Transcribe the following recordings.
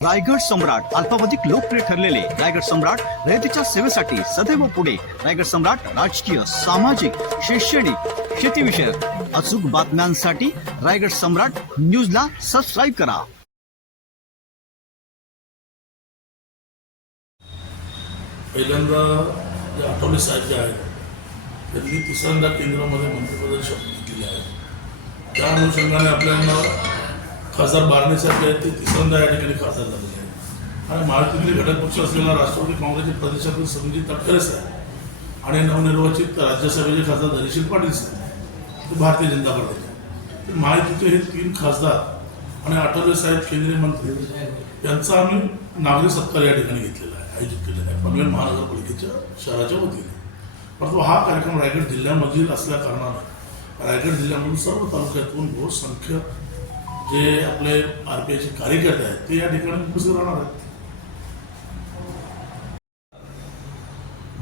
रायगड सम्राट अल्पावधिक लोकप्रिय ठरलेले रायगड सम्राट रयतेच्या सेवेसाठी सदैव पुढे. रायगड सम्राट राजकीय सामाजिक शैक्षणिक शेतीविषयक अचूक बातम्यांसाठी रायगड सम्राट न्यूजला सबस्क्राईब करा. पहिल्यांदा जे आठवले साहेब जे आहेत त्यांनी तिसऱ्यांदा केंद्रामध्ये मंत्रिपदाची शपथ घेतलेली आहे. त्या अनुषंगाने आपल्याला खासदार बारणे साहेब आहेत ते तिसऱ्यांदा या ठिकाणी खासदार झालेले आहेत. आणि महाराष्ट्रातील घटक पक्ष असलेला राष्ट्रवादी काँग्रेसचे प्रदेशातील संजय तटकरे साहेब आणि नवनिर्वाचित राज्यसभेचे खासदार धैर्यशील पाटील साहेब ते भारतीय जनता पार्टीचे तर महायुतीचे हे तीन खासदार आणि आठवले साहेब केंद्रीय मंत्री यांचा आम्ही नागरिक सत्कार या ठिकाणी घेतलेला आहे आयोजित केलेला आहे. पनवेल महानगरपालिकेच्या शहराच्या वतीने. परंतु हा कार्यक्रम रायगड जिल्ह्यामधील असल्या कारणानं रायगड जिल्ह्यामधून सर्व तालुक्यातून बहुसंख्य जे आपले आर पी आयचे कार्यकर्ते आहेत ते या ठिकाणी उपस्थित राहणार आहेत.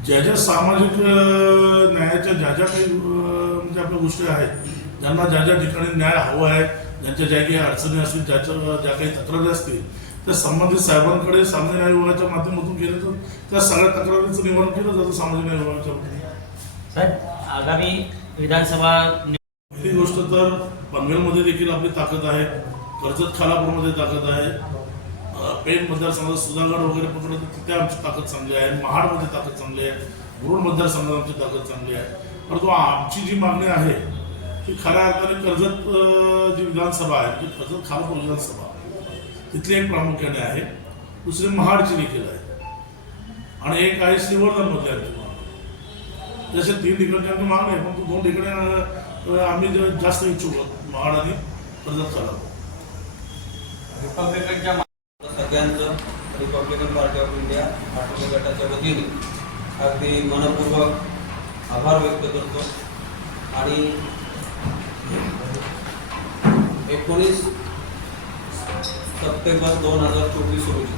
ज्या ज्या सामाजिक न्यायाच्या ज्या ज्या काही म्हणजे आपल्या गोष्टी आहेत ज्यांना ज्या ज्या ठिकाणी न्याय हवा आहे ज्यांच्या ज्या काही अडचणी असतील ज्याच्या ज्या काही तक्रारी असतील त्या संबंधित साहेबांकडे सामान्य न्याय विभागाच्या माध्यमातून गेले तर त्या सगळ्या तक्रारीचं निवारण केलं जातं सामाजिक न्याय विभागाच्या साहेब आगामी विधानसभा पहिली गोष्ट तर पनवेलमध्ये देखील आपली ताकद आहे. कर्जत खालापूरमध्ये ताकद आहे. पेन पेण मतदारसंघात सुधागड वगैरे पकडलं तर तिथे आमची ताकद चांगली आहे. महाडमध्ये ताकद चांगली आहे. मुरुड मतदारसंघात आमची ताकद चांगली आहे. परंतु आमची जी मागणी आहे ती खऱ्या अर्थाने कर्जत जी विधानसभा आहे ती कर्जत खालापूर विधानसभा तिथली एक प्रामुख्याने आहे. दुसरी महाडची देखील आहे. आणि एक आहे श्रीवर्धनमध्ये आमची जसे तीन ठिकाणची आम्ही मागणी आहे पण दोन ठिकाणी आम्ही जास्त इच्छुक आहोत. महाड आणि कर्जत चालवतो रिपब्लिकनच्या सगळ्यांचं Republican Party of India Athawale गटाच्या वतीने अगदी मनपूर्वक आभार व्यक्त करतो. आणि एकोणीस सप्टेंबर दोन हजार चोवीस रोजी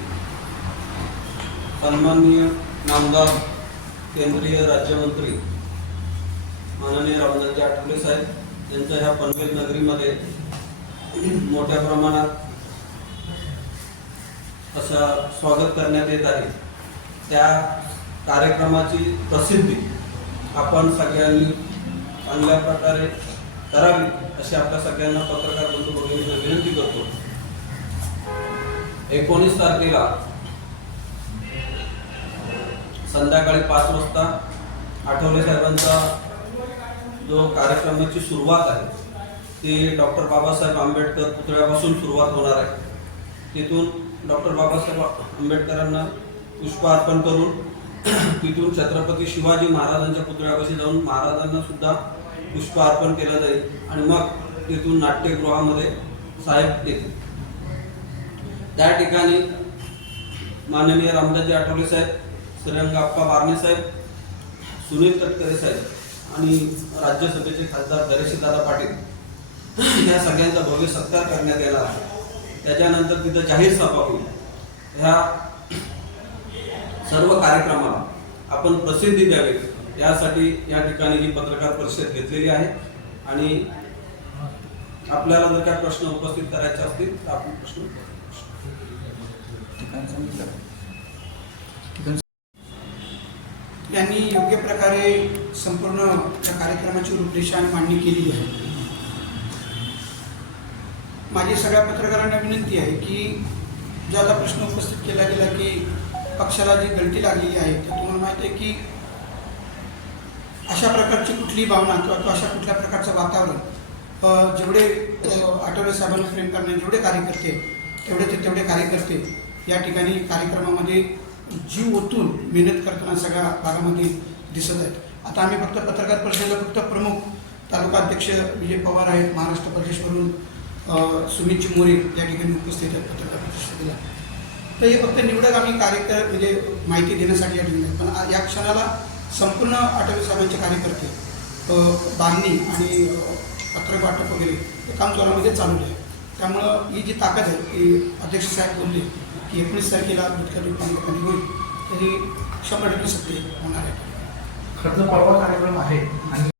सन्माननीय नामदार केंद्रीय राज्यमंत्री माननीय रामदासजी आठवले साहेब यांच्या ह्या पनवेल नगरीमध्ये मोठ्या प्रमाणात असा स्वागत करण्यात येत आहे. त्या कार्यक्रमाची प्रसिद्धी आपण सगळ्यांनी चांगल्या प्रकारे करावी अशी आपल्या सगळ्यांना पत्रकार बंधू भगिनींना विनंती करतो. एकोणीस तारखेला संध्याकाळी पाच वाजता आठवले साहेबांचा जो कार्यक्रमाची सुरुवात आहे ती डॉक्टर बाबासाहेब आंबेडकर पुतळ्यापासून सुरुवात होणार आहे. तिथून डॉक्टर बाबासाहेब आंबेडकरांना पुष्प अर्पण करून तिथून छत्रपती शिवाजी महाराजांच्या पुतळ्यापाशी जाऊन महाराजांना सुद्धा पुष्प अर्पण केलं जाईल आणि मग तिथून नाट्यगृहामध्ये साहेब येतील. त्या ठिकाणी माननीय रामदासजी आठवले साहेब श्रीरंग अप्पा बारणे साहेब सुनील तटकरे साहेब आणि राज्यसभेचे खासदार दादा पाटील या सगळ्यांचा भव्य सत्कार करण्यात येणार आहे. त्याच्यानंतर तिथं जाहीर सभा होईल. ह्या सर्व कार्यक्रमाला आपण प्रसिद्धी द्यावी यासाठी या ठिकाणी ही पत्रकार परिषद घेतलेली आहे. आणि आपल्याला जर काय प्रश्न उपस्थित करायचे असतील तर आपण प्रश्न यांनी योग्य प्रकारे संपूर्ण त्या कार्यक्रमाची रूपरेषा आणि मांडणी केली आहे. माझी सगळ्या पत्रकारांना विनंती आहे की जो आता प्रश्न उपस्थित केला गेला की पक्षाला जी गळती लागलेली आहे तर तुम्हाला माहिती आहे की अशा प्रकारची कुठली भावना किंवा अशा कुठल्या प्रकारचं वातावरण जेवढे आठवले साहेबांना प्रेम करणारे जेवढे कार्यकर्ते तेवढे ते तेवढे कार्यकर्ते या ठिकाणी कार्यक्रमामध्ये जीव ओतून मेहनत करताना सगळ्या भागामध्ये दिसत आहेत. आता आम्ही फक्त पत्रकार परिषदेला फक्त प्रमुख तालुका अध्यक्ष विजय पवार आहेत महाराष्ट्र प्रदेशवरून अ, सुमित चिमोरे या ठिकाणी उपस्थित आहेत पत्रकार परिषदेला. तर हे फक्त निवडक आम्ही कार्यक्रम म्हणजे माहिती देण्यासाठी या ठिकाणी पण या क्षणाला संपूर्ण आठवले साहेबांचे कार्यकर्ते बांधणी आणि अ, पत्रक वाटप वगैरे हे काम जोरामध्ये चालू आहे. त्यामुळं ही जी ताकद आहे की अध्यक्ष साहेब बोलले की एकोणीस तारखेला मुख्य पाणी होईल तरी शंभर टक्के सत्य होणार आहे खर्च परवा कार्यक्रम आहे आणि